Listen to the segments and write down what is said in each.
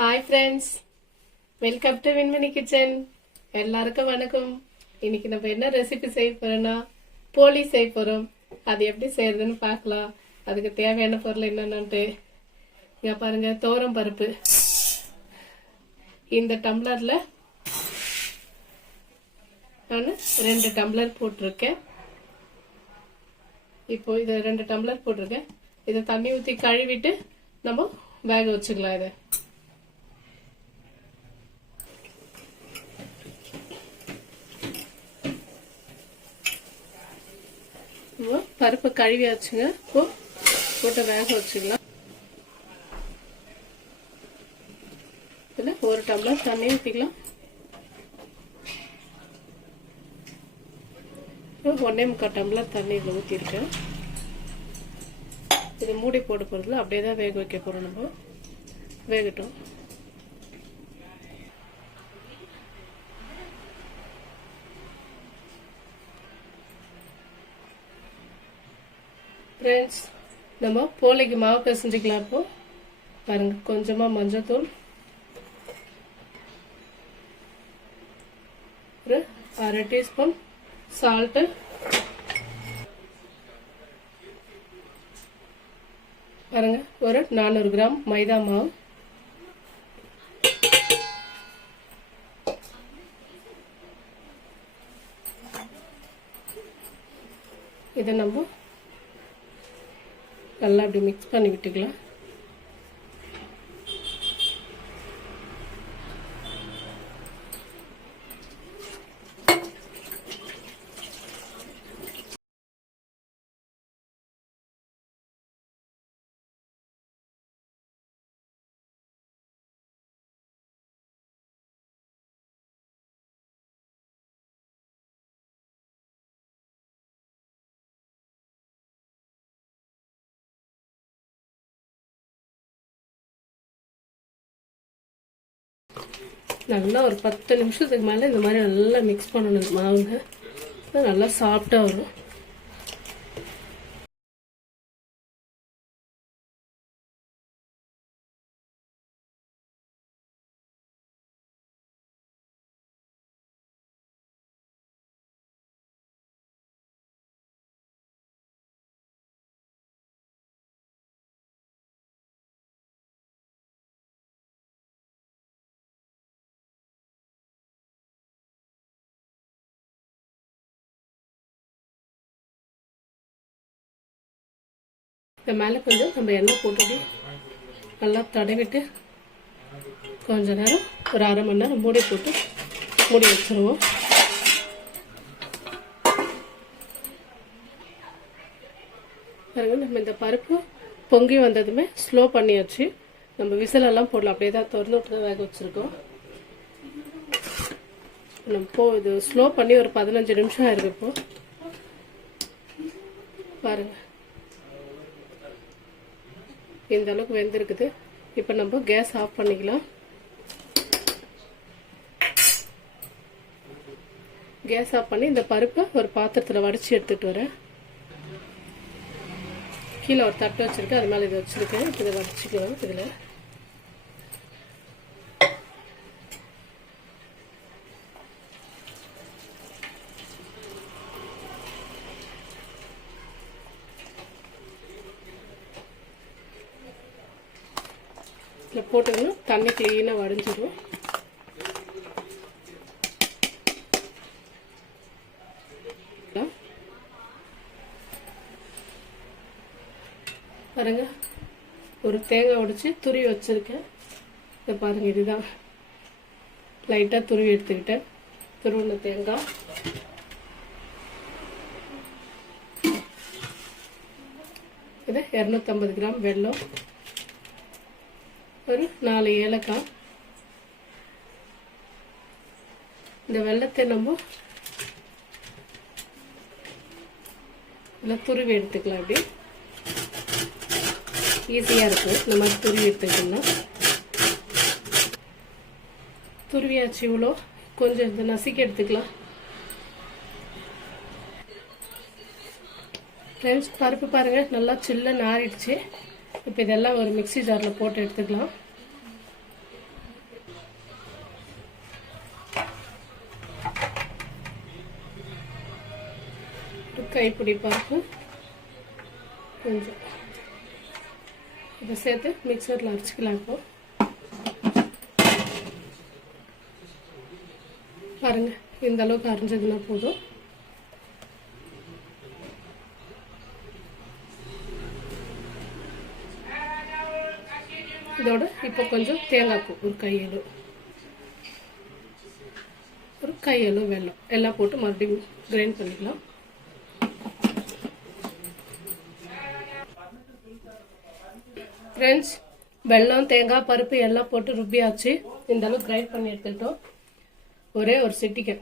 Hi friends, welcome to Vinmani kitchen. எல்லாருக்கும் வணக்கம். இன்னைக்கு நம்ம என்ன ரெசிபி செய்ய போறோம்னா போலி செய்ய போறோம். அது எப்படி செய்யறதுன்னு பார்க்கலாம். அதுக்கு தேவையான பொருள் என்னன்னுட்டு இங்க பாருங்க. துவரம் பருப்பு இந்த டம்ளர்ல நான் 2 டம்ளர் போட்டிருக்கேன். இப்போ இதை 2 டம்ளர் போட்டிருக்கேன். இதை தண்ணி ஊற்றி கழுவிட்டு நம்ம வேக வச்சுக்கலாம். இதை பருப்பு கழுவியாச்சுங்க. இப்போ போட்டு வேக வச்சுக்கலாம். இதில் 1 டம்ளர் தண்ணி ஊற்றிக்கலாம். 1.25 டம்ளர் தண்ணி இதில் ஊற்றிருக்கேன். இது மூடி போட போகிறதுல அப்படியே தான் வேக வைக்க போகிறோம். நம்ம வேகட்டும். ஃப்ரெண்ட்ஸ், நம்ம போலிக்கு மாவு பிசைஞ்சிக்கலாம். இப்போ பாருங்க, கொஞ்சமாக மஞ்சத்தூள், ஒரு 1/2 டீஸ்பூன் சால்ட்டு, பாருங்க ஒரு 400 கிராம் மைதா மாவு, இதை நம்ம நல்லா அப்படி மிக்ஸ் பண்ணி விட்டுக்கலாம். நல்லா ஒரு 10 நிமிஷத்துக்கு மேலே இந்த மாதிரி நல்லா மிக்ஸ் பண்ணணும். மாவுங்க நல்லா சாஃப்டாக வரும். இந்த மேலே கொஞ்சம் நம்ம எண்ணெய் போட்டுட்டு நல்லா தடவிட்டு கொஞ்ச நேரம் ஒரு 1/2 மணி நேரம் மூடி போட்டு மூடி வச்சுருவோம். பாருங்க, நம்ம இந்த பருப்பு பொங்கி வந்ததுமே ஸ்லோ பண்ணியாச்சு. நம்ம விசிலெல்லாம் போடலாம், அப்படியே தான் திறந்து விட்டு தான் வேக வச்சுருக்கோம். நம்ம இது ஸ்லோ பண்ணி ஒரு 15 நிமிஷம் ஆயிருக்கு. இப்போ பாருங்க, இந்த அளவுக்கு வெந்திருக்குது. இப்போ நம்ம கேஸ் ஆஃப் பண்ணிக்கலாம். கேஸ் ஆஃப் பண்ணி இந்த பருப்பை ஒரு பாத்திரத்தில் வடித்து எடுத்துகிட்டு வரேன். கீழே ஒரு தட்டு வச்சுருக்கேன், அது மேலே இதை வச்சுருக்கேன். இதை வடிச்சுக்கலாம். இதில் இதில் போட்டுக்கணும். தண்ணி கிளீனாக வடிஞ்சிடும். பாருங்க, ஒரு தேங்காய் உடைச்சி துருவி வச்சுருக்கேன். இதை பாருங்க, இதுதான் லைட்டாக துருவி எடுத்துக்கிட்டேன். துருவின தேங்காய், இது 250 கிராம் வெல்லம், ஒரு 4 ஏலக்காய். இந்த வெல்லத்தை நம்ம இதில் துருவி எடுத்துக்கலாம். அப்படி ஈஸியாக இருக்கும். இந்த மாதிரி துருவி எடுத்துக்கிட்டோம்னா. துருவியாச்சு. இவ்வளோ கொஞ்சம் இந்த நசுக்கி எடுத்துக்கலாம். ஃப்ரெண்ட்ஸ், பருப்பு பாருங்கள் நல்லா சில்லுன்னு ஆறிடுச்சு. இப்போ இதெல்லாம் ஒரு மிக்ஸி ஜாரில் போட்டு எடுத்துக்கலாம். கைப்பிடி பருப்பு கொஞ்சம் இதை சேர்த்து மிக்சரில் அரைச்சிக்கலாம். இப்போ பாருங்கள், இந்த அளவுக்கு அரைஞ்சதுன்னா போதும். இதோட இப்போ கொஞ்சம் தேங்காய் பூ ஒரு கையளவு வெல்லம் எல்லாம் போட்டு மறுபடியும் கிரைண்ட் பண்ணிக்கலாம். ஃப்ரெண்ட்ஸ், வெல்லம் தேங்காய் பருப்பு எல்லாம் போட்டு ருப்பியாச்சு. இந்த அளவுக்கு கிரைண்ட் பண்ணி எடுத்துக்கிட்டோம். ஒரே ஒரு சிட்டிக்கு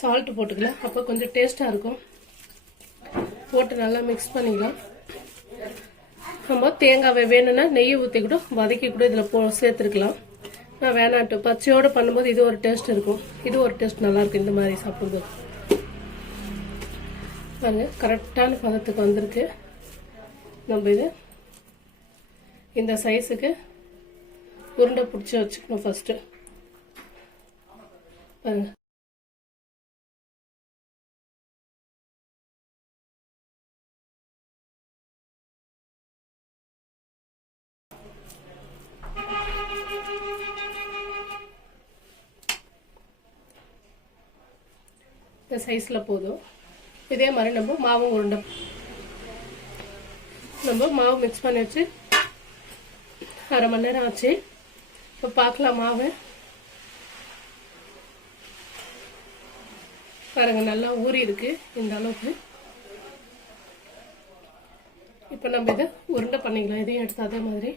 சால்ட் போட்டுக்கலாம், அப்போ கொஞ்சம் டேஸ்ட்டாக இருக்கும். போட்டு நல்லா மிக்ஸ் பண்ணிக்கலாம். நம்ம தேங்காவை வேணும்னா நெய் ஊற்றி கூட வதக்கி கூட இதில் சேர்த்துருக்கலாம். நான் வேணான்ட்டு பச்சையோடு பண்ணும்போது இது ஒரு டேஸ்ட் இருக்கும். இது ஒரு டேஸ்ட் நல்லாயிருக்கும் இந்த மாதிரி சாப்பிடும்போது. பாருங்க, கரெக்டான பதத்துக்கு வந்திருக்கு. நம்ம இது இந்த சைஸுக்கு உருண்டை பிடிச்சி வச்சுக்கணும் ஃபஸ்ட்டு. பாருங்க, இந்த சைஸில் போதும். இதே மாதிரி நம்ம மாவும் உருண்டை மாவு மிக்ஸ் பண்ணி வச்சு அரை மணி நேரம் ஆச்சு. இப்போ பார்க்கலாம் மாவு. பாருங்க, நல்லா ஊறி இருக்கு இந்த அளவுக்கு. இப்போ நம்ம இதை உருண்டை பண்ணிக்கலாம். இதையும் எடுத்து அதே மாதிரி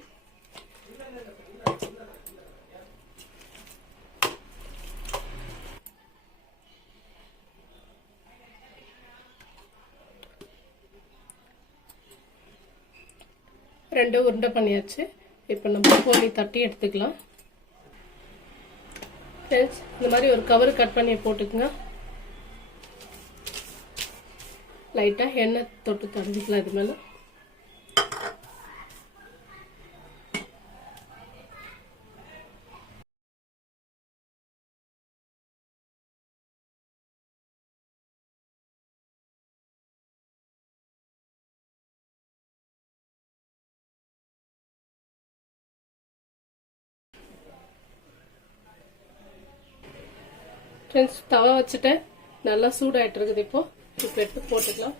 ரெண்டு உருண்டை பண்ணியாச்சு. இப்போ நம்ம போலி தட்டி எடுத்துக்கலாம். ஃப்ரெண்ட்ஸ், இந்த மாதிரி ஒரு கவர் கட் பண்ணி போட்டுக்குங்க. லைட்டாக எண்ணெய் தொட்டு தடவிக்கலாம் இது மேலே. ஃப்ரெண்ட்ஸ், தவா வச்சுட்டு நல்லா சூடாயிட்டு இருக்குது. இப்போ எடுத்து போட்டுக்கலாம்.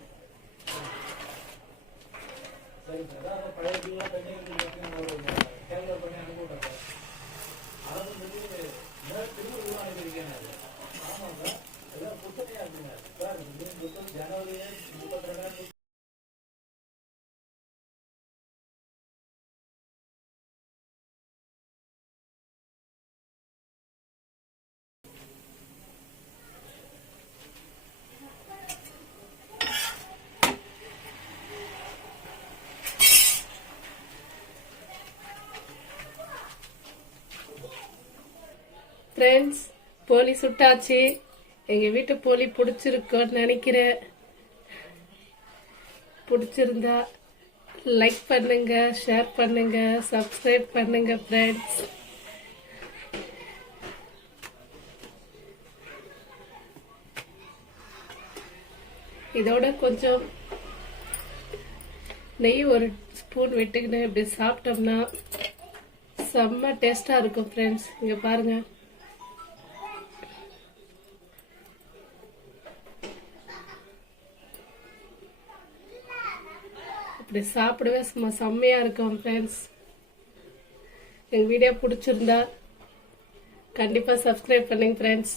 ஃப்ரெண்ட்ஸ், போலி சுட்டாச்சு. எங்க வீட்டு போலி பிடிச்சிருக்கோன்னு நினைக்கிறேன். பிடிச்சிருந்தா லைக் பண்ணுங்க, ஷேர் பண்ணுங்க, சப்ஸ்கிரைப் பண்ணுங்க ஃப்ரெண்ட்ஸ். இதோட கொஞ்சம் நெய் ஒரு ஸ்பூன் விட்டுக்கின்னு இப்படி சாப்பிட்டோம்னா செம்ம டேஸ்டா இருக்கும் ஃப்ரெண்ட்ஸ். இங்க பாருங்க, இப்படி சாப்பிடவே சும்மா செம்மையா இருக்கும் ஃப்ரெண்ட்ஸ். எங்க வீடியோ பிடிச்சிருந்தா கண்டிப்பா சப்ஸ்கிரைப் பண்ணுங்க ஃப்ரெண்ட்ஸ்.